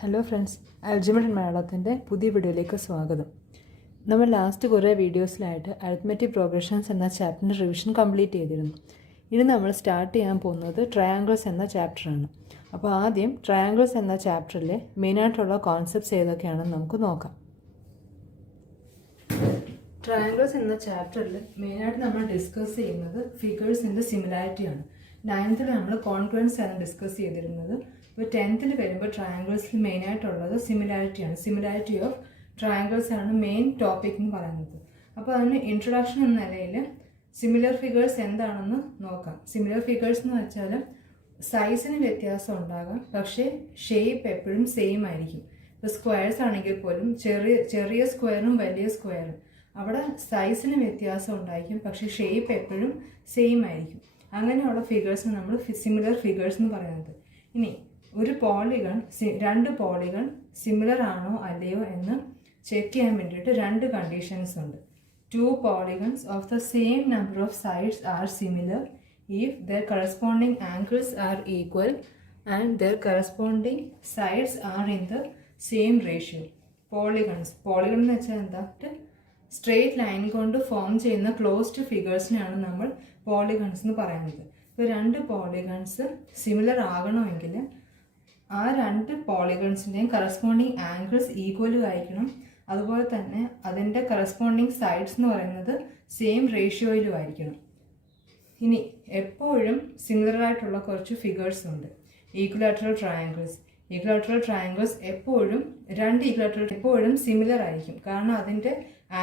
Hello friends, algebra മലയാളത്തിൻ്റെ പുതിയ വീഡിയോയിലേക്ക് സ്വാഗതം. നമ്മൾ ലാസ്റ്റ് കുറേ വീഡിയോസിലായിട്ട് അരിത്മെറ്റിക് പ്രോഗ്രഷൻസ് എന്ന ചാപ്റ്ററിൻ്റെ റിവിഷൻ കംപ്ലീറ്റ് ചെയ്തിരുന്നു. ഇനി നമ്മൾ സ്റ്റാർട്ട് ചെയ്യാൻ പോകുന്നത് ട്രയാങ്കിൾസ് എന്ന ചാപ്റ്ററാണ്. അപ്പോൾ ആദ്യം ട്രയാങ്കിൾസ് എന്ന ചാപ്റ്ററിലെ മെയിനായിട്ടുള്ള കോൺസെപ്റ്റ്സ് ഏതൊക്കെയാണെന്ന് നമുക്ക് നോക്കാം. ട്രയാങ്കിൾസ് എന്ന ചാപ്റ്ററിൽ മെയിനായിട്ട് നമ്മൾ ഡിസ്കസ് ചെയ്യുന്നത് ഫിഗേഴ്സിൻ്റെ സിമിലാരിറ്റിയാണ്. 9th നമ്മൾ കോൺക്വൻസ് ആണ് ഡിസ്കസ് ചെയ്തിരുന്നത്. ഇപ്പോൾ 10th വരുമ്പോൾ ട്രയാങ്കിൾസിൽ മെയിനായിട്ടുള്ളത് സിമിലാരിറ്റിയാണ്. സിമിലാരിറ്റി ഓഫ് ട്രയാങ്കിൾസ് ആണ് മെയിൻ ടോപ്പിക് എന്ന് പറയുന്നത്. അപ്പോൾ അതിന് ഇൻട്രൊഡക്ഷൻ എന്ന നിലയിൽ സിമിലർ ഫിഗേഴ്സ് എന്താണെന്ന് നോക്കാം. സിമിലർ ഫിഗേഴ്സ് എന്ന് വെച്ചാൽ സൈസിന് വ്യത്യാസം ഉണ്ടാകാം, പക്ഷേ ഷേപ്പ് എപ്പോഴും സെയിം ആയിരിക്കും. ഇപ്പോൾ സ്ക്വയർസ് ആണെങ്കിൽ പോലും ചെറിയ സ്ക്വയറും വലിയ സ്ക്വയറും അവിടെ സൈസിന് വ്യത്യാസം ഉണ്ടായിരിക്കും, പക്ഷേ ഷേപ്പ് എപ്പോഴും സെയിം ആയിരിക്കും. അങ്ങനെയുള്ള ഫിഗേഴ്സ് നമ്മൾ സിമിലർ ഫിഗേഴ്സ് എന്ന് പറയുന്നത്. ഇനി ഒരു പോളിഗൺ, രണ്ട് പോളിഗൺ സിമിലർ ആണോ അല്ലയോ എന്ന് ചെക്ക് ചെയ്യാൻ വേണ്ടിയിട്ട് രണ്ട് കണ്ടീഷൻസ് ഉണ്ട്. 2 polygons of the same number of sides are similar if their corresponding angles are equal and their corresponding sides are in the same ratio. Polygon എന്ന് വെച്ചാൽ എന്താ, സ്ട്രെയിറ്റ് ലൈൻ കൊണ്ട് ഫോം ചെയ്യുന്ന ക്ലോസ്ഡ് ഫിഗേഴ്സിനെയാണ് നമ്മൾ പോളിഗൺസ് എന്ന് പറയുന്നത്. ഇപ്പോൾ രണ്ട് പോളിഗൺസ് സിമിലർ ആകണമെങ്കിൽ ആ രണ്ട് പോളിഗൺസിൻ്റെയും കറസ്പോണ്ടിങ് ആംഗിൾസ് ഈക്വലും ആയിരിക്കണം. അതുപോലെ തന്നെ അതിൻ്റെ കറസ്പോണ്ടിങ് സൈഡ്സ് എന്ന് പറയുന്നത് സെയിം റേഷ്യോയിലും ആയിരിക്കണം. ഇനി എപ്പോഴും സിമിലർ ആയിട്ടുള്ള കുറച്ച് ഫിഗേഴ്സ് ഉണ്ട്. ഈക്വലാറ്ററൽ ട്രയാങ്കിൾസ് എപ്പോഴും രണ്ട് ഈക്വലാറ്ററൽ എപ്പോഴും സിമിലർ ആയിരിക്കും, കാരണം അതിൻ്റെ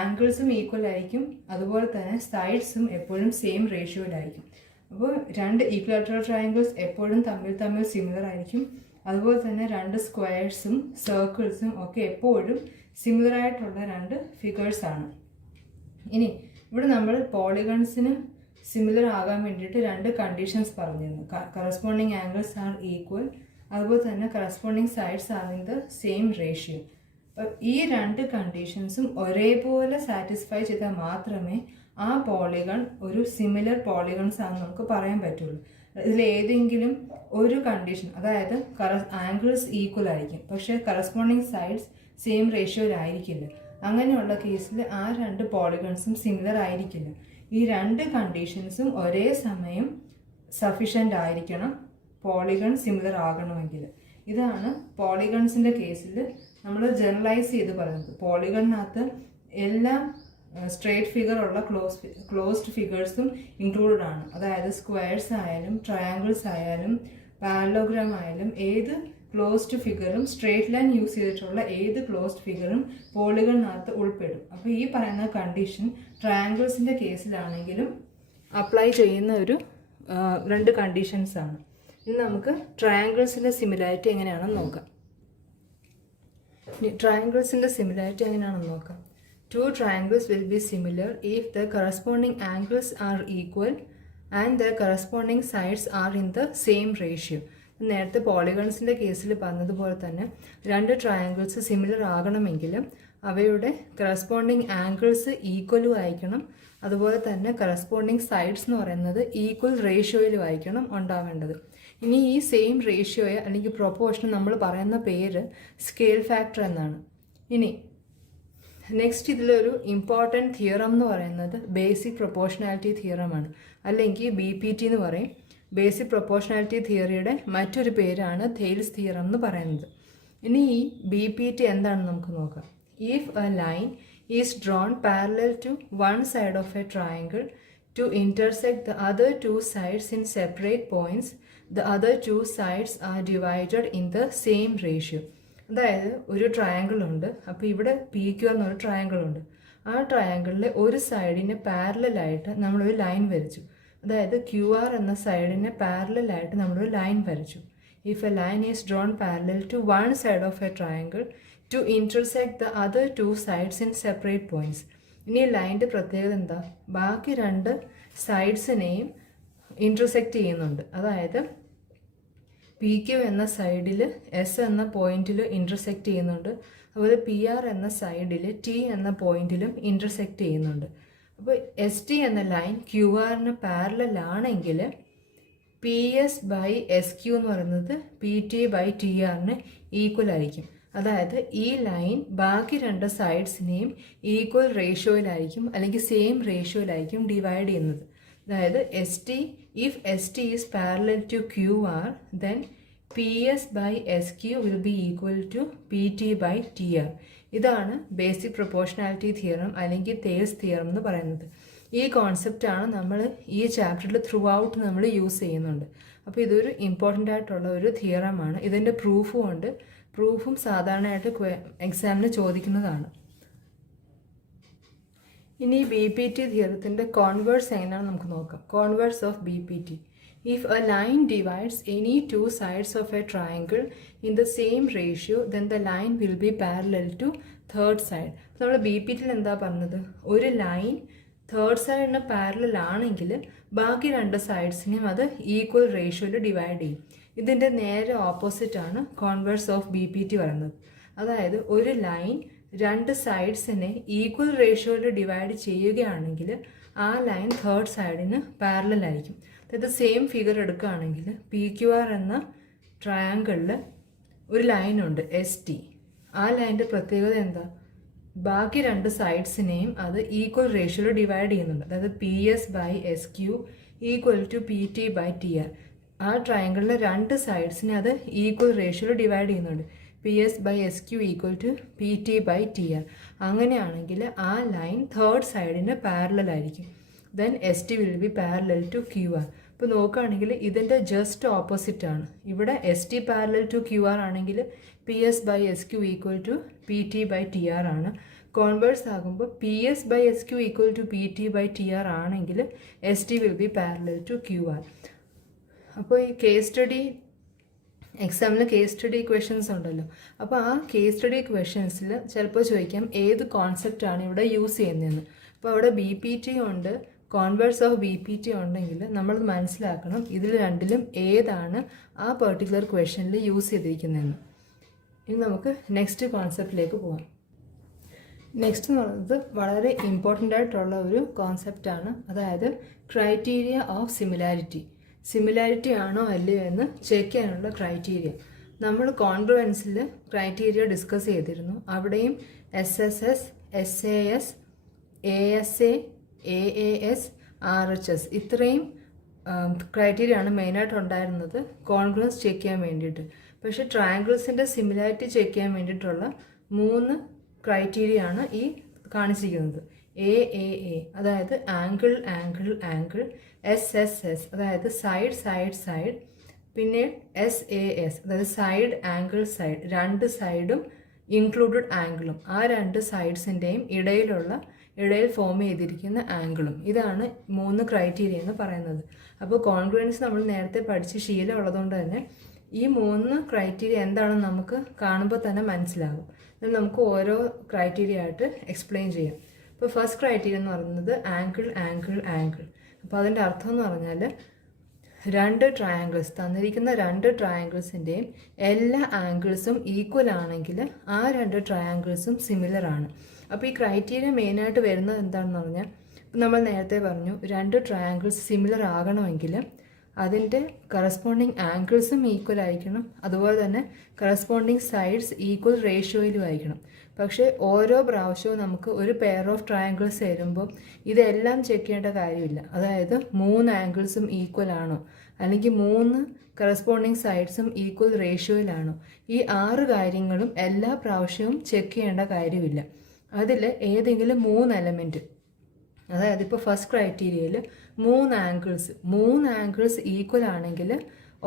ആംഗിൾസും ഈക്വൽ ആയിരിക്കും. അതുപോലെ തന്നെ സൈഡ്സും എപ്പോഴും സെയിം റേഷ്യോയിലായിരിക്കും. അപ്പോൾ രണ്ട് ഈക്വലാറ്ററൽ ട്രയാങ്കിൾസ് എപ്പോഴും തമ്മിൽ സിമിലർ ആയിരിക്കും. അതുപോലെ തന്നെ രണ്ട് സ്ക്വയർസും സർക്കിൾസും ഒക്കെ എപ്പോഴും സിമിലർ ആയിട്ടുള്ള രണ്ട് ഫിഗേഴ്സാണ്. ഇനി ഇവിടെ നമ്മൾ പോളിഗൺസിന് സിമിലർ ആകാൻ വേണ്ടിയിട്ട് രണ്ട് കണ്ടീഷൻസ് പറഞ്ഞിരുന്നു. കറസ്പോണ്ടിങ് ആംഗിൾസ് ആർ ഈക്വൽ, അതുപോലെ തന്നെ corresponding sides are in the same ratio. ഈ രണ്ട് കണ്ടീഷൻസും ഒരേപോലെ സാറ്റിസ്ഫൈ ചെയ്താൽ മാത്രമേ ആ പോളിഗൺ ഒരു സിമിലർ പോളിഗൺസ് ആണെന്ന് നമുക്ക് പറയാൻ പറ്റുള്ളൂ. ഇതിലേതെങ്കിലും ഒരു കണ്ടീഷൻ, അതായത് ആംഗിൾസ് ഈക്വൽ ആയിരിക്കും, പക്ഷേ കറസ്പോണ്ടിങ് സൈഡ്സ് സെയിം റേഷ്യോയിലായിരിക്കില്ല. അങ്ങനെയുള്ള കേസിൽ ആ രണ്ട് പോളിഗൺസും സിമിലർ ആയിരിക്കില്ല. ഈ രണ്ട് കണ്ടീഷൻസും ഒരേ സമയം സഫിഷ്യൻ്റ് ആയിരിക്കണം പോളിഗൺ സിമിലർ ആകണമെങ്കിൽ. ഇതാണ് പോളിഗൺസിൻ്റെ കേസിൽ നമ്മൾ ജനറലൈസ് ചെയ്ത് പറയുന്നത്. പോളിഗണിനകത്ത് എല്ലാ സ്ട്രേറ്റ് ഫിഗർ ഉള്ള ക്ലോസ്ഡ് ഫിഗേഴ്സും ഇൻക്ലൂഡഡ് ആണ്. അതായത് സ്ക്വയർസ് ആയാലും ട്രയാങ്കിൾസ് ആയാലും പാരലോഗ്രാം ആയാലും ഏത് ക്ലോസ്ഡ് ഫിഗറും സ്ട്രേറ്റ് ലൈൻ യൂസ് ചെയ്തിട്ടുള്ള ഏത് ക്ലോസ്ഡ് ഫിഗറും പോളിഗണിനകത്ത് ഉൾപ്പെടും. അപ്പോൾ ഈ പറയുന്ന കണ്ടീഷൻ ട്രയാങ്കിൾസിൻ്റെ കേസിലാണെങ്കിലും അപ്ലൈ ചെയ്യുന്ന ഒരു രണ്ട് കണ്ടീഷൻസ് ആണ്. ഇനി നമുക്ക് ട്രയാങ്കിൾസിൻ്റെ സിമിലാരിറ്റി എങ്ങനെയാണെന്ന് നോക്കാം. ട്രയാങ്കിൾസിൻ്റെ സിമിലാരിറ്റി എങ്ങനെയാണെന്ന് നോക്കാം. 2 triangles will be similar if the corresponding angles are equal and their corresponding sides are in the same ratio. നേരത്തെ പോളിഗൺസിൻ്റെ കേസിൽ പറഞ്ഞതുപോലെ തന്നെ രണ്ട് ട്രയാങ്കിൾസ് സിമിലർ ആകണമെങ്കിൽ അവയുടെ കറസ്പോണ്ടിങ് ആംഗിൾസ് ഈക്വലും ആയിരിക്കണം. അതുപോലെ തന്നെ കറസ്പോണ്ടിങ് സൈഡ്സ് എന്ന് പറയുന്നത് ഈക്വൽ റേഷ്യോയിലും ആയിരിക്കണം ഉണ്ടാവേണ്ടത്. ഇനി ഈ സെയിം റേഷ്യോയെ അല്ലെങ്കിൽ പ്രൊപ്പോർഷൻ നമ്മൾ പറയുന്ന പേര് സ്കെയിൽ ഫാക്ടർ എന്നാണ്. ഇനി നെക്സ്റ്റ് ഇതിലൊരു ഇമ്പോർട്ടൻറ്റ് തിയറം എന്ന് പറയുന്നത് ബേസിക് പ്രൊപ്പോർഷണാലിറ്റി തിയറമാണ്, അല്ലെങ്കിൽ BPT എന്ന് പറയും. ബേസിക് പ്രൊപ്പോർഷണാലിറ്റി തിയറിയുടെ മറ്റൊരു പേരാണ് തെയിൽസ് തിയറം എന്ന് പറയുന്നത്. ഇനി ഈ BPT എന്താണെന്ന് നമുക്ക് നോക്കാം. If a line is drawn parallel to one side of a triangle to intersect the other 2 sides in separate points, the other 2 sides are divided in the same ratio. അതായത് ഒരു triangle ഉണ്ട്. അപ്പോൾ ഇവിടെ PQ എന്നൊരു triangle ഉണ്ട്. ആ ട്രയാങ്കിളിലെ ഒരു സൈഡിന് പാരലായിട്ട് നമ്മളൊരു ലൈൻ വരച്ചു. അതായത് QR എന്ന സൈഡിന് പാരലായിട്ട് നമ്മളൊരു ലൈൻ വരച്ചു. If a line is drawn parallel to one side of a triangle to intersect the other 2 sides in separate points. ഇനി ലൈൻ്റെ പ്രത്യേകത എന്താ, ബാക്കി രണ്ട് സൈഡ്സിനെയും ഇൻ്റർസെക്റ്റ് ചെയ്യുന്നുണ്ട്. അതായത് PQ എന്ന സൈഡിൽ S എന്ന പോയിന്റിൽ ഇൻ്റർസെക്റ്റ് ചെയ്യുന്നുണ്ട്. അതുപോലെ PR എന്ന സൈഡിൽ T എന്ന പോയിന്റിലും ഇൻ്റർസെക്റ്റ് ചെയ്യുന്നുണ്ട്. അപ്പോൾ ST എന്ന line QR പാരലാണെങ്കിൽ PS by SQ എന്ന് പറയുന്നത് PT by TR ഈക്വൽ ആയിരിക്കും. അതായത് ഈ ലൈൻ ബാക്കി രണ്ട് സൈഡ്സിനെയും ഈക്വൽ റേഷ്യോയിലായിരിക്കും അല്ലെങ്കിൽ സെയിം റേഷ്യോയിലായിരിക്കും ഡിവൈഡ് ചെയ്യുന്നത്. അതായത് S T if S T is parallel to Q R then P S by S Q will be equal to P T by T R. ഇതാണ് basic proportionality theorem അല്ലെങ്കിൽ Thales theorem എന്ന് പറയുന്നത്. ഈ കോൺസെപ്റ്റാണ് നമ്മൾ ഈ ചാപ്റ്ററിൽ ത്രൂ ഔട്ട് നമ്മൾ use ചെയ്യുന്നുണ്ട്. അപ്പോൾ ഇതൊരു ഇമ്പോർട്ടൻ്റ് ആയിട്ടുള്ള ഒരു തിയറമാണ്. ഇതിൻ്റെ പ്രൂഫും ഉണ്ട്. പ്രൂഫും സാധാരണയായിട്ട് എക്സാമിന് ചോദിക്കുന്നതാണ്. ഇനി ബി പി ടി തിയറത്തിൻ്റെ കോൺവേഴ്സ് എങ്ങനെയാണ് നമുക്ക് നോക്കാം. Converse of B P T: if a line divides any two sides of a triangle in the same ratio then the line will be parallel to third side. നമ്മൾ B P ടിയിൽ എന്താ പറഞ്ഞത്? ഒരു line third സൈഡിന് parallel ആണെങ്കിൽ ബാക്കി രണ്ട് സൈഡ്സിനെയും അത് ഈക്വൽ റേഷ്യോയിൽ ഡിവൈഡ് ചെയ്യും. ഇതിൻ്റെ നേരെ ഓപ്പോസിറ്റാണ് converse of B P T പറയുന്നത്. അതായത് ഒരു ലൈൻ രണ്ട് സൈഡ്സിനെ ഈക്വൽ റേഷ്യോയിൽ ഡിവൈഡ് ചെയ്യുകയാണെങ്കിൽ ആ ലൈൻ തേർഡ് സൈഡിന് പാരലൽ ആയിരിക്കും. അതായത് സെയിം ഫിഗർ എടുക്കുകയാണെങ്കിൽ പി ക്യു ആർ എന്ന ട്രയാങ്കിളിൽ ഒരു ലൈനുണ്ട് എസ് ടി. ആ ലൈനിൻ്റെ പ്രത്യേകത എന്താ? ബാക്കി രണ്ട് സൈഡ്സിനെയും അത് ഈക്വൽ റേഷ്യോയിൽ ഡിവൈഡ് ചെയ്യുന്നുണ്ട്. അതായത് P S by S Q equal to P T by T R. ആ ട്രയാങ്കിളിലെ രണ്ട് സൈഡ്സിനെ അത് ഈക്വൽ റേഷ്യോയിൽ ഡിവൈഡ് ചെയ്യുന്നുണ്ട്. P S by S Q equal to P T by T R. അങ്ങനെയാണെങ്കിൽ ആ ലൈൻ തേർഡ് സൈഡിന് പാരലൽ ആയിരിക്കും. Then S T will be parallel to Q R. ഇപ്പോൾ നോക്കുകയാണെങ്കിൽ ഇതിൻ്റെ ജസ്റ്റ് ഓപ്പോസിറ്റ് ആണ്. ഇവിടെ S T parallel to Q R ആണെങ്കിൽ P S by S Q equal to P T by T R ആണ്. Converse ആകുമ്പോൾ P S by S Q equal to P T by T R ആണെങ്കിൽ S T will be parallel to Q R. അപ്പോൾ ഈ case study എക്സാമിൽ case study questions ഉണ്ടല്ലോ. അപ്പോൾ ആ case study ക്വസ്റ്റ്യൻസിൽ ചിലപ്പോൾ ചോദിക്കാം ഏത് കോൺസെപ്റ്റാണ് ഇവിടെ യൂസ് ചെയ്യുന്നതെന്ന്. അപ്പോൾ അവിടെ ബി പി ടി ഉണ്ട്, converse of B P T ഉണ്ടെങ്കിൽ നമ്മൾ മനസ്സിലാക്കണം ഇതിൽ രണ്ടിലും ഏതാണ് ആ പെർട്ടിക്കുലർ ക്വസ്റ്റ്യനിൽ യൂസ് ചെയ്തിരിക്കുന്നതെന്ന്. ഇനി നമുക്ക് നെക്സ്റ്റ് കോൺസെപ്റ്റിലേക്ക് പോകാം. നെക്സ്റ്റ് എന്ന് പറയുന്നത് വളരെ ഇമ്പോർട്ടൻ്റ് ആയിട്ടുള്ള ഒരു കോൺസെപ്റ്റാണ്. അതായത് ക്രൈറ്റീരിയ ഓഫ് സിമിലാരിറ്റി. സിമിലാരിറ്റി ആണോ അല്ലയോ എന്ന് ചെക്ക് ചെയ്യാനുള്ള ക്രൈറ്റീരിയ. നമ്മൾ കോൺഗ്രുവൻസിൽ ക്രൈറ്റീരിയ ഡിസ്കസ് ചെയ്തിരുന്നു. അവിടെയും S S S, S A S, A S A, A S, R H S ഇത്രയും ക്രൈറ്റീരിയ ആണ് മെയിനായിട്ട് ഉണ്ടായിരുന്നത് കോൺഗ്രുവൻസ് ചെക്ക് ചെയ്യാൻ വേണ്ടിയിട്ട്. പക്ഷേ ട്രയാങ്കിൾസിൻ്റെ സിമിലാരിറ്റി ചെക്ക് ചെയ്യാൻ വേണ്ടിയിട്ടുള്ള 3 ക്രൈറ്റീരിയ ആണ് ഈ കാണിച്ചിരിക്കുന്നത്. എ എ എ അതായത് angle angle angle, S S S അതായത് സൈഡ് സൈഡ് സൈഡ്, പിന്നെ എസ് എ എസ് അതായത് സൈഡ് ആംഗിൾ സൈഡ്, രണ്ട് സൈഡും ഇൻക്ലൂഡഡ് ആംഗിളും, ആ രണ്ട് സൈഡ്സിൻ്റെയും ഇടയിൽ ഫോം ചെയ്തിരിക്കുന്ന ആംഗിളും. ഇതാണ് 3 ക്രൈറ്റീരിയ എന്ന് പറയുന്നത്. അപ്പോൾ കോൺഗ്രുവൻസ് നമ്മൾ നേരത്തെ പഠിച്ച് ശീലം ഉള്ളതുകൊണ്ട് തന്നെ ഈ 3 ക്രൈറ്റീരിയ എന്താണെന്ന് നമുക്ക് കാണുമ്പോൾ തന്നെ മനസ്സിലാകും. എന്നാൽ നമുക്ക് ഓരോ ക്രൈറ്റീരിയ ആയിട്ട് എക്സ്പ്ലെയിൻ ചെയ്യാം. ഇപ്പോൾ ഫസ്റ്റ് ക്രൈറ്റീരിയ എന്ന് പറയുന്നത് ആംഗിൾ ആംഗിൾ ആംഗിൾ. അപ്പോൾ അതിൻ്റെ അർത്ഥം എന്ന് പറഞ്ഞാൽ തന്നിരിക്കുന്ന രണ്ട് ട്രയാങ്കിൾസിൻ്റെയും എല്ലാ ആംഗിൾസും ഈക്വൽ ആണെങ്കിൽ ആ രണ്ട് ട്രയാങ്കിൾസും സിമിലർ ആണ്. അപ്പോൾ ഈ ക്രൈറ്റീരിയ മെയിനായിട്ട് വരുന്നത് എന്താണെന്ന് പറഞ്ഞാൽ, നമ്മൾ നേരത്തെ പറഞ്ഞു രണ്ട് ട്രയാങ്കിൾസ് സിമിലർ ആകണമെങ്കിൽ അതിൻ്റെ കറസ്പോണ്ടിങ് ആംഗിൾസും ഈക്വൽ ആയിരിക്കണം, അതുപോലെ തന്നെ കറസ്പോണ്ടിങ് സൈഡ്സ് ഈക്വൽ റേഷ്യോയിലും ആയിരിക്കണം. പക്ഷേ ഓരോ പ്രാവശ്യവും നമുക്ക് ഒരു പെയർ ഓഫ് ട്രയാങ്കിൾസ് വരുമ്പോൾ ഇതെല്ലാം ചെക്ക് ചെയ്യേണ്ട കാര്യമില്ല. അതായത് 3 ആംഗിൾസും ഈക്വൽ ആണോ, അല്ലെങ്കിൽ 3 കറസ്പോണ്ടിങ് സൈഡ്സും ഈക്വൽ റേഷ്യോയിലാണോ, ഈ 6 കാര്യങ്ങളും എല്ലാ പ്രാവശ്യവും ചെക്ക് ചെയ്യേണ്ട കാര്യമില്ല. അതിൽ ഏതെങ്കിലും 3 എലമെൻറ്റ്, അതായത് ഇപ്പോൾ ഫസ്റ്റ് ക്രൈറ്റീരിയയിൽ 3 ആംഗിൾസ് ഈക്വൽ ആണെങ്കിൽ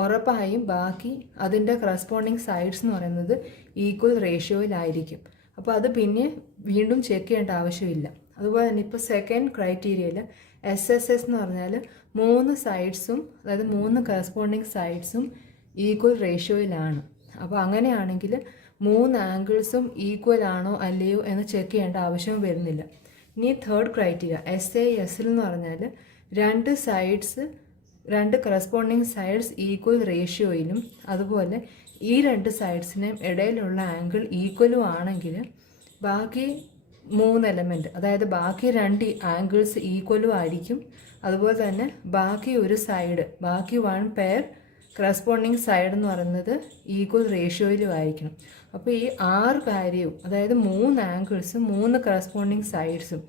ഉറപ്പായും ബാക്കി അതിൻ്റെ കറസ്പോണ്ടിങ് സൈഡ്സ് എന്ന് പറയുന്നത് ഈക്വൽ റേഷ്യോയിലായിരിക്കും. അപ്പോൾ അത് പിന്നെ വീണ്ടും ചെക്ക് ചെയ്യേണ്ട ആവശ്യമില്ല. അതുപോലെ തന്നെ ഇപ്പോൾ സെക്കൻഡ് ക്രൈറ്റീരിയയിൽ എസ് എസ് എസ് എന്ന് പറഞ്ഞാൽ 3 സൈഡ്സും അതായത് 3 കറസ്പോണ്ടിങ് സൈഡ്സും ഈക്വൽ റേഷ്യോയിലാണ്. അപ്പോൾ അങ്ങനെയാണെങ്കിൽ 3 ആംഗിൾസും ഈക്വൽ ആണോ അല്ലയോ എന്ന് ചെക്ക് ചെയ്യേണ്ട ആവശ്യം വരുന്നില്ല. ഇനി തേർഡ് ക്രൈറ്റീരിയ എസ് എ എസിൽ എന്ന് പറഞ്ഞാൽ രണ്ട് കറസ്പോണ്ടിങ് സൈഡ്സ് ഈക്വൽ റേഷ്യോയിലും അതുപോലെ ഈ രണ്ട് സൈഡ്സിനും ഇടയിലുള്ള ആംഗിൾ ഈക്വലും ആണെങ്കിൽ ബാക്കി 3 എലമെൻറ്റ്, അതായത് ബാക്കി 2 ആംഗിൾസ് ഈക്വലും ആയിരിക്കും. അതുപോലെ തന്നെ ബാക്കി 1 സൈഡ്, ബാക്കി 1 പെയർ കറസ്പോണ്ടിങ് സൈഡ് എന്ന് പറയുന്നത് ഈക്വൽ റേഷ്യോയിലും ആയിരിക്കണം. അപ്പോൾ ഈ 6 കാര്യവും, അതായത് 3 ആംഗിൾസും 3 കറസ്പോണ്ടിങ് സൈഡ്സും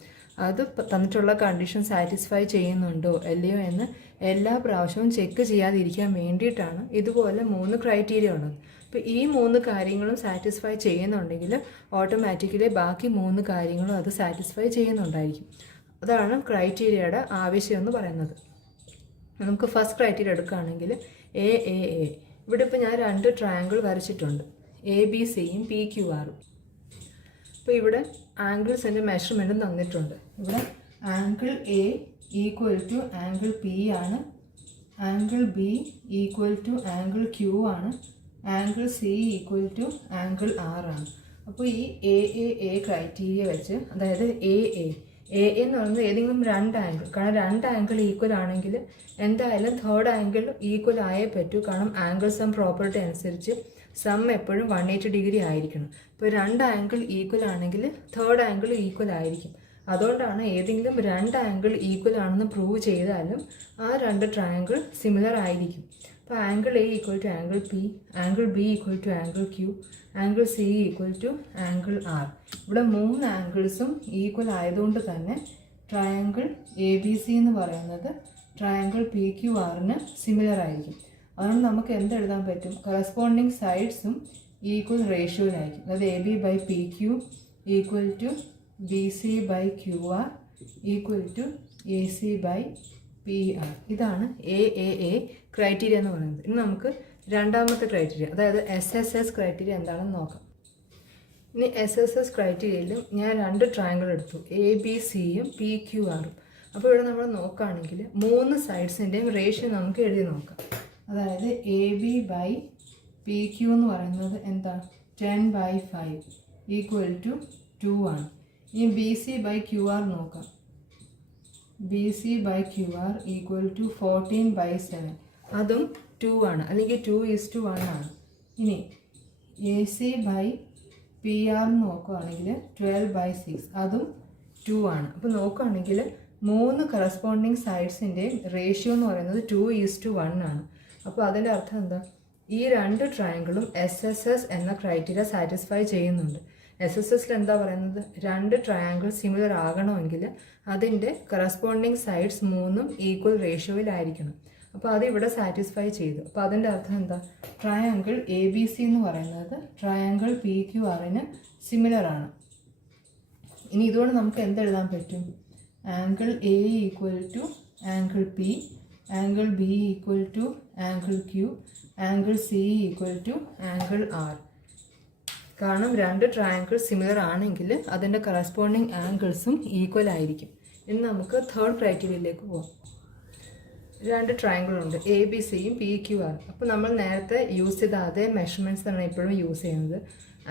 അത് തന്നിട്ടുള്ള കണ്ടീഷൻ സാറ്റിസ്ഫൈ ചെയ്യുന്നുണ്ടോ അല്ലയോ എന്ന് എല്ലാ പ്രാവശ്യവും ചെക്ക് ചെയ്യാതിരിക്കാൻ വേണ്ടിയിട്ടാണ് ഇതുപോലെ 3 ക്രൈറ്റീരിയ ഉള്ളത്. അപ്പോൾ ഈ 3 കാര്യങ്ങളും സാറ്റിസ്ഫൈ ചെയ്യുന്നുണ്ടെങ്കിൽ ഓട്ടോമാറ്റിക്കലി ബാക്കി 3 കാര്യങ്ങളും അത് സാറ്റിസ്ഫൈ ചെയ്യുന്നുണ്ടായിരിക്കും. അതാണ് ക്രൈറ്റീരിയയുടെ ആവശ്യം എന്ന് പറയുന്നത്. നമുക്ക് ഫസ്റ്റ് ക്രൈറ്റീരിയ എടുക്കുകയാണെങ്കിൽ എ എ എ. ഇവിടെ ഇപ്പോൾ ഞാൻ 2 ട്രയാങ്കിൾ വരച്ചിട്ടുണ്ട്, എ ബി സിയും പി ക്യു ആറും. അപ്പോൾ ഇവിടെ ആംഗിൾസിൻ്റെ മെഷർമെൻറ്റും തന്നിട്ടുണ്ട്. ഇവിടെ angle A equal to angle P ആണ്, angle B equal to angle Q ആണ്, angle C equal to angle R ആണ്. അപ്പോൾ ഈ എ ക്രൈറ്റീരിയ വെച്ച്, അതായത് എ എന്ന് പറയുന്നത് ഏതെങ്കിലും 2 ആംഗിൾ, കാരണം 2 ആംഗിൾ ഈക്വൽ ആണെങ്കിൽ എന്തായാലും തേർഡ് ആംഗിൾ ഈക്വൽ ആയേ പറ്റൂ. കാരണം ആംഗിൾ സം പ്രോപ്പർട്ടി അനുസരിച്ച് സം എപ്പോഴും 180 ഡിഗ്രി ആയിരിക്കണം. ഇപ്പോൾ 2 ആംഗിൾ ഈക്വൽ ആണെങ്കിൽ തേർഡ് ആംഗിൾ ഈക്വൽ ആയിരിക്കും. അതുകൊണ്ടാണ് ഏതെങ്കിലും 2 ആംഗിൾ ഈക്വൽ ആണെന്ന് പ്രൂവ് ചെയ്താലും ആ 2 ട്രയാങ്കിൾ സിമിലർ ആയിരിക്കും. അപ്പോൾ angle A equal to angle P, angle B equal to angle Q, angle C equal to angle R. ഇവിടെ 3 ആംഗിൾസും ഈക്വൽ ആയതുകൊണ്ട് തന്നെ ട്രയാങ്കിൾ എ ബി സി എന്ന് പറയുന്നത് ട്രയാങ്കിൾ പി ക്യു ആറിന് സിമിലർ ആയിരിക്കും. അതുകൊണ്ട് നമുക്ക് എന്തെഴുതാൻ പറ്റും? കറസ്പോണ്ടിങ് സൈഡ്സും ഈക്വൽ റേഷ്യോയിലായിരിക്കും. അതായത് A B by P Q equal to B C by Q R equal to A C by P R. ഇതാണ് എ ക്രൈറ്റീരിയ എന്ന് പറയുന്നത്. ഇനി നമുക്ക് രണ്ടാമത്തെ ക്രൈറ്റീരിയ, അതായത് SSS ക്രൈറ്റീരിയ എന്താണെന്ന് നോക്കാം. ഇനി SSS ക്രൈറ്റീരിയയിലും ഞാൻ 2 ട്രയാങ്കിൾ എടുത്തു, എ ബി സിയും പി ക്യു ആറും. അപ്പോൾ ഇവിടെ നമ്മൾ നോക്കുകയാണെങ്കിൽ 3 സൈഡ്സിൻ്റെയും റേഷ്യോ നമുക്ക് എഴുതി നോക്കാം. അതായത് A B by P Q എന്ന് പറയുന്നത് എന്താ? 10/5 ഈക്വൽ ടു 2 ആണ്. ഇനി B C by Q R നോക്കാം. B C by Q R equal to 14/7, അതും 2 ആണ്, അല്ലെങ്കിൽ 2:1 ആണ്. ഇനി A C by P R നോക്കുകയാണെങ്കിൽ 12/6, അതും 2 ആണ്. അപ്പോൾ നോക്കുകയാണെങ്കിൽ 3 കറസ്പോണ്ടിങ് സൈഡ്സിൻ്റെയും റേഷ്യോ എന്ന് പറയുന്നത് 2:1 ആണ്. അപ്പോൾ അതിൻ്റെ അർത്ഥം എന്താ? ഈ 2 ട്രയാങ്കിളും SSS എന്ന ക്രൈറ്റീരിയ സാറ്റിസ്ഫൈ ചെയ്യുന്നുണ്ട്. SSSൽ എന്താ പറയുന്നത്? 2 ട്രയാങ്കിൾ സിമിലർ ആകണമെങ്കിൽ അതിൻ്റെ കറസ്പോണ്ടിങ് സൈഡ്സ് 3ഉം ഈക്വൽ റേഷ്യോയിലായിരിക്കണം. അപ്പോൾ അത് ഇവിടെ സാറ്റിസ്ഫൈ ചെയ്തു. അപ്പോൾ അതിൻ്റെ അർത്ഥം എന്താ? ട്രയാങ്കിൾ എ ബി സി എന്ന് പറയുന്നത് ട്രയാങ്കിൾ പി ക്യു ആറിന് സിമിലർ ആണ്. ഇനി ഇതുകൊണ്ട് നമുക്ക് എന്തെഴുതാൻ പറ്റും? Angle A equal to angle P, angle B equal to angle Q, angle C equal to angle R. കാരണം 2 ട്രയാങ്കിൾ സിമിലർ ആണെങ്കിൽ അതിൻ്റെ കറസ്പോണ്ടിങ് ആംഗിൾസും ഈക്വൽ ആയിരിക്കും. ഇനി നമുക്ക് തേർഡ് ക്രൈറ്റീരിയയിലേക്ക് പോകാം. 2 ട്രയാങ്കിളുണ്ട്, എ ബി സിയും പി ക്യു ആർ. അപ്പോൾ നമ്മൾ നേരത്തെ യൂസ് ചെയ്ത അതേ മെഷർമെൻറ്റ്സ് ആണ് ഇപ്പോഴും യൂസ് ചെയ്യുന്നത്.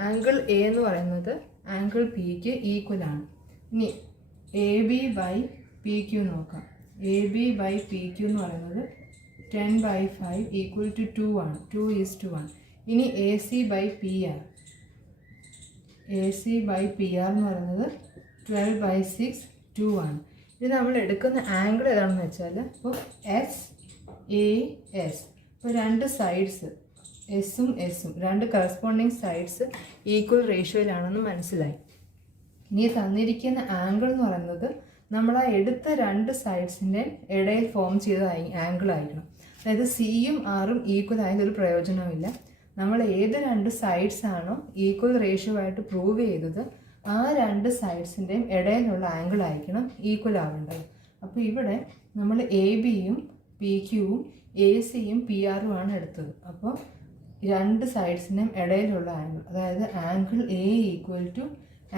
ആംഗിൾ എ എന്ന് പറയുന്നത് ആംഗിൾ പിക്ക് ഈക്വൽ ആണ്. ഇനി A B by P Q നോക്കാം. A B by P Q എന്ന് പറയുന്നത് 10/5 ഈക്വൽ ടു 2 ആണ്, 2:1. ഇനി A C by P R, A C by P R എന്ന് പറയുന്നത് 12/6, 2 ആണ്. ഇത് നമ്മൾ എടുക്കുന്ന ആംഗിൾ ഏതാണെന്ന് വെച്ചാൽ ഇപ്പോൾ SAS. ഇപ്പോൾ 2 സൈഡ്സ് എസും 2 കറസ്പോണ്ടിങ് സൈഡ്സ് ഈക്വൽ റേഷ്യോയിലാണെന്ന് മനസ്സിലായി. ഇനി തന്നിരിക്കുന്ന ആംഗിൾ എന്ന് പറയുന്നത് നമ്മൾ ആ എടുത്ത 2 സൈഡ്സിൻ്റെ ഇടയിൽ ഫോം ചെയ്ത ആംഗിൾ ആയിരിക്കണം. അതായത് സിയും ആറും ഈക്വൽ ആയതൊരു പ്രയോജനമില്ല. നമ്മൾ ഏത് 2 സൈഡ്സ് ആണോ ഈക്വൽ റേഷ്യോ ആയിട്ട് പ്രൂവ് ചെയ്തത് ആ 2 സൈഡ്സിൻ്റെയും ഇടയിലുള്ള ആംഗിൾ ആയിരിക്കണം ഈക്വൽ ആവേണ്ടത്. അപ്പോൾ ഇവിടെ നമ്മൾ എ ബിയും പി ക്യൂവും എ സിയും പി ആറും ആണ് എടുത്തത്. അപ്പോൾ 2 സൈഡ്സിൻ്റെയും ഇടയിലുള്ള ആംഗിൾ, അതായത് angle A equal to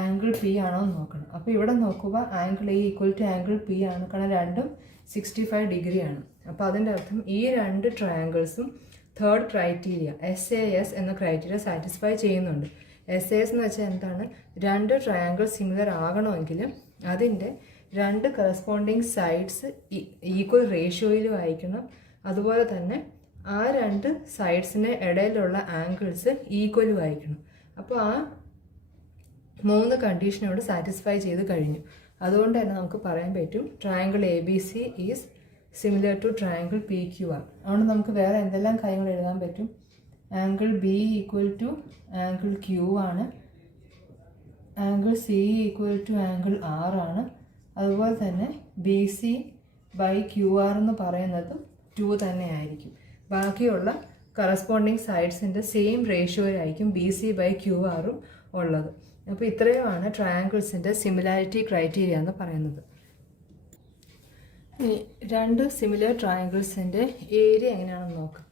angle P ആണോ എന്ന് നോക്കണം. അപ്പോൾ ഇവിടെ നോക്കുക, angle A equal to angle P ആണ്, കാരണം രണ്ടും 65 ഡിഗ്രി ആണ്. അപ്പോൾ അതിൻ്റെ അർത്ഥം ഈ 2 ട്രയാങ്കിൾസും തേർഡ് ക്രൈറ്റീരിയ SAS എന്ന ക്രൈറ്റീരിയ സാറ്റിസ്ഫൈ ചെയ്യുന്നുണ്ട്. SAS എന്ന് വെച്ചാൽ എന്താണ്? 2 ട്രയാങ്കിൾ സിമിലർ ആകണമെങ്കിൽ അതിൻ്റെ 2 കറസ്പോണ്ടിങ് സൈഡ്സ് ഈക്വൽ റേഷ്യോയിലും ആയിരിക്കണം. അതുപോലെ തന്നെ ആ 2 സൈഡ്സിന് ഇടയിലുള്ള ആംഗിൾസ് ഈക്വലും ആയിരിക്കണം. അപ്പോൾ ആ 3 കണ്ടീഷനോട് സാറ്റിസ്ഫൈ ചെയ്ത് കഴിഞ്ഞു. അതുകൊണ്ട് തന്നെ നമുക്ക് പറയാൻ പറ്റും triangle ABC is similar to triangle P Q R. അതുകൊണ്ട് നമുക്ക് വേറെ എന്തെല്ലാം കാര്യങ്ങൾ എഴുതാൻ പറ്റും? Angle B equal to angle Q ആണ്, angle C equal to angle R ആണ്, അതുപോലെ തന്നെ B C by Q R എന്ന് പറയുന്നത് 2 തന്നെ ആയിരിക്കും. ബാക്കിയുള്ള കറസ്പോണ്ടിങ് സൈഡ്സിൻ്റെ സെയിം റേഷ്യോയിലായിരിക്കും ബി സി ബൈ ക്യു ആറും ഉള്ളത്. അപ്പോൾ ഇത്രയുമാണ് ട്രയാങ്കിൾസിൻ്റെ സിമിലാരിറ്റി ക്രൈറ്റീരിയ എന്ന് പറയുന്നത്. ഈ രണ്ട് സിമിലർ ട്രയാങ്കിൾസിൻ്റെ ഏരിയ എങ്ങനെയാണെന്ന് നോക്കാം.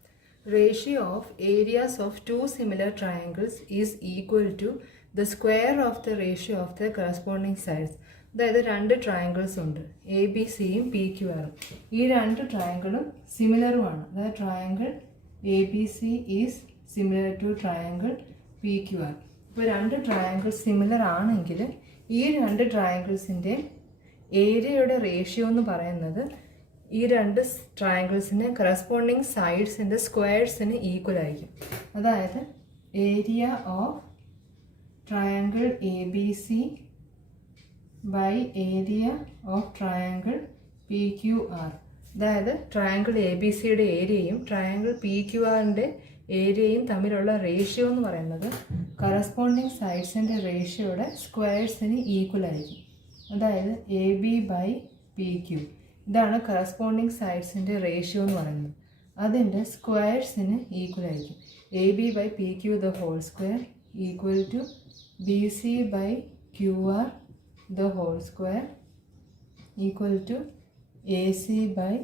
Ratio of areas of 2 similar triangles is equal to the square of the ratio of the corresponding sides. അതായത് 2 ട്രയാങ്കിൾസ് ഉണ്ട്, എ ബി സിയും പി ക്യു ആറും. ഈ 2 ട്രയാങ്കിളും സിമിലറുമാണ്. അതായത് triangle A B C is similar to triangle P Q R. ഇപ്പോൾ 2 triangles similar ആണെങ്കിൽ ഈ 2 ട്രയാങ്കിൾസിൻ്റെ ഏരിയയുടെ റേഷ്യോ എന്ന് പറയുന്നത് ഈ 2 ട്രയാങ്കിൾസിന് കറസ്പോണ്ടിങ് സൈഡ്സിൻ്റെ സ്ക്വയർസിന് ഈക്വൽ ആയിരിക്കും. അതായത് area of triangle A B C by area of triangle P Q R. അതായത് ട്രയാങ്കിൾ എ ബി സിയുടെ ഏരിയയും ട്രയാങ്കിൾ പി ക്യു ആറിൻ്റെ ഏരിയയും തമ്മിലുള്ള റേഷ്യോ എന്ന് പറയുന്നത് കറസ്പോണ്ടിങ് സൈഡ്സിൻ്റെ റേഷ്യോയുടെ സ്ക്വയർസിന് ഈക്വൽ ആയിരിക്കും. അതായത് A B by P Q, ഇതാണ് കറസ്പോണ്ടിങ് സൈഡ്സിൻ്റെ റേഷ്യോ എന്ന് പറയുന്നത്. അതിൻ്റെ സ്ക്വയർസിന് ഈക്വൽ ആയിരിക്കും. A B by P Q the whole square equal to B C by Q are the whole square equal to A C by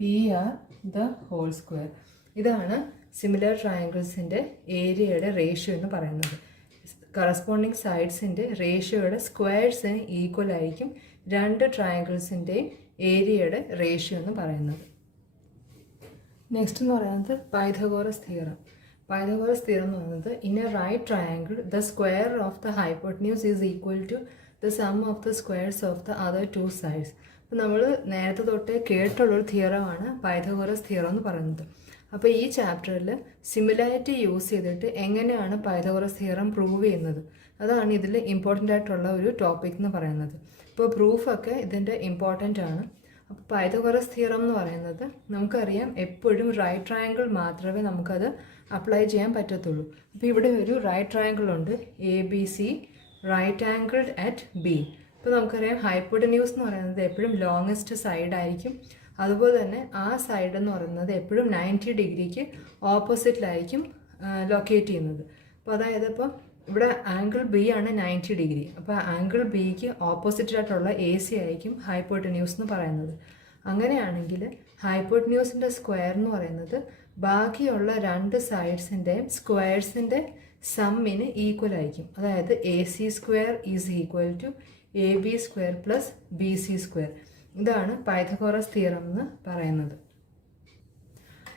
P are the whole square. ഇതാണ് similar ട്രയാങ്കിൾസിൻ്റെ ഏരിയയുടെ ratio എന്ന് പറയുന്നത്. Corresponding സൈഡ്സിൻ്റെ റേഷ്യോയുടെ സ്ക്വയർസിന് equal ആയിരിക്കും 2 ട്രയാങ്കിൾസിൻ്റെയും ഏരിയയുടെ ratio എന്ന് പറയുന്നത്. Next എന്ന് പറയുന്നത് പൈതഗോറസ് തിയറം. പൈതഗോറസ് തിയറം എന്ന് പറയുന്നത് in a right triangle the square of the hypotenuse is equal to the sum of the squares of the other 2 sides. അപ്പോൾ നമ്മൾ നേരത്തെ തൊട്ടേ കേട്ടുള്ളൊരു തിയറമാണ് പൈതഗോറസ് തിയറം എന്ന് പറയുന്നത്. അപ്പോൾ ഈ ചാപ്റ്ററിൽ സിമിലാരിറ്റി യൂസ് ചെയ്തിട്ട് എങ്ങനെയാണ് പൈതഗോറസ് തിയറം പ്രൂവ് ചെയ്യുന്നത്, അതാണ് ഇതിൽ ഇമ്പോർട്ടൻ്റ് ആയിട്ടുള്ള ഒരു ടോപ്പിക് എന്ന് പറയുന്നത്. ഇപ്പോൾ പ്രൂഫൊക്കെ ഇതിൻ്റെ ഇമ്പോർട്ടൻ്റ് ആണ്. അപ്പോൾ പൈതഗോറസ് തിയറം എന്ന് പറയുന്നത് നമുക്കറിയാം എപ്പോഴും റൈറ്റ് ട്രയാങ്കിൾ മാത്രമേ നമുക്കത് അപ്ലൈ ചെയ്യാൻ പറ്റത്തുള്ളൂ. അപ്പോൾ ഇവിടെ ഒരു റൈറ്റ് ട്രയാങ്കിൾ ഉണ്ട്, A B C right angled at B. ഇപ്പോൾ നമുക്കറിയാം ഹൈപ്പോട്ടന്യൂസ് എന്ന് പറയുന്നത് എപ്പോഴും ലോങ്ങസ്റ്റ് സൈഡ് ആയിരിക്കും. അതുപോലെ തന്നെ ആ സൈഡ് എന്ന് പറയുന്നത് എപ്പോഴും 90 ഡിഗ്രിക്ക് ഓപ്പോസിറ്റിലായിരിക്കും ലൊക്കേറ്റ് ചെയ്യുന്നത്. അപ്പോൾ അതായത് ഇപ്പോൾ ഇവിടെ ആംഗിൾ ബി ആണ് 90 ഡിഗ്രി. അപ്പോൾ ആംഗിൾ ബിക്ക് ഓപ്പോസിറ്റായിട്ടുള്ള എ സി ആയിരിക്കും ഹൈപ്പോട്ടന്യൂസ് എന്ന് പറയുന്നത്. അങ്ങനെയാണെങ്കിൽ ഹൈപ്പോട്ടന്യൂസിൻ്റെ സ്ക്വയർ എന്ന് പറയുന്നത് ബാക്കിയുള്ള 2 സൈഡ്സിൻ്റെയും സ്ക്വയർസിൻ്റെ സമ്മിന് ഈക്വൽ ആയിരിക്കും. അതായത് A C square is equal to A B square plus B C square. ഇതാണ് പൈതഗോറസ് തിയറം എന്ന് പറയുന്നത്.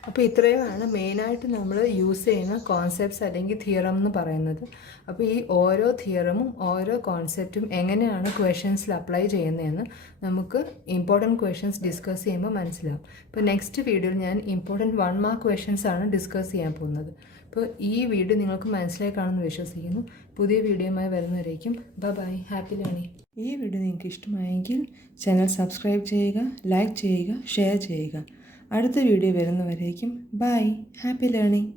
അപ്പോൾ ഇത്രയുമാണ് മെയിനായിട്ട് നമ്മൾ യൂസ് ചെയ്യുന്ന കോൺസെപ്റ്റ്സ് അല്ലെങ്കിൽ തിയറം എന്ന് പറയുന്നത്. അപ്പോൾ ഈ ഓരോ തിയറമും ഓരോ കോൺസെപ്റ്റും എങ്ങനെയാണ് ക്വസ്റ്റ്യൻസിൽ അപ്ലൈ ചെയ്യുന്നതെന്ന് നമുക്ക് ഇമ്പോർട്ടൻറ്റ് ക്വസ്റ്റ്യൻസ് ഡിസ്കസ് ചെയ്യുമ്പോൾ മനസ്സിലാവും. ഇപ്പോൾ നെക്സ്റ്റ് വീഡിയോയിൽ ഞാൻ ഇമ്പോർട്ടൻറ്റ് 1 മാർക്ക് ക്വസ്റ്റ്യൻസ് ആണ് ഡിസ്കസ് ചെയ്യാൻ പോകുന്നത്. അപ്പോൾ ഈ വീഡിയോ നിങ്ങൾക്ക് മനസ്സിലായി കാണുമെന്ന് വിശ്വസിക്കുന്നു. പുതിയ വീഡിയോയുമായി വരുന്നവരേക്കും ബൈ, ഹാപ്പി ലേണിംഗ്. ഈ വീഡിയോ നിങ്ങൾക്ക് ഇഷ്ടമായെങ്കിൽ ചാനൽ സബ്സ്ക്രൈബ് ചെയ്യുക, ലൈക്ക് ചെയ്യുക, ഷെയർ ചെയ്യുക. അടുത്ത വീഡിയോ വരുന്നവരേക്കും ബൈ, ഹാപ്പി ലേണിംഗ്.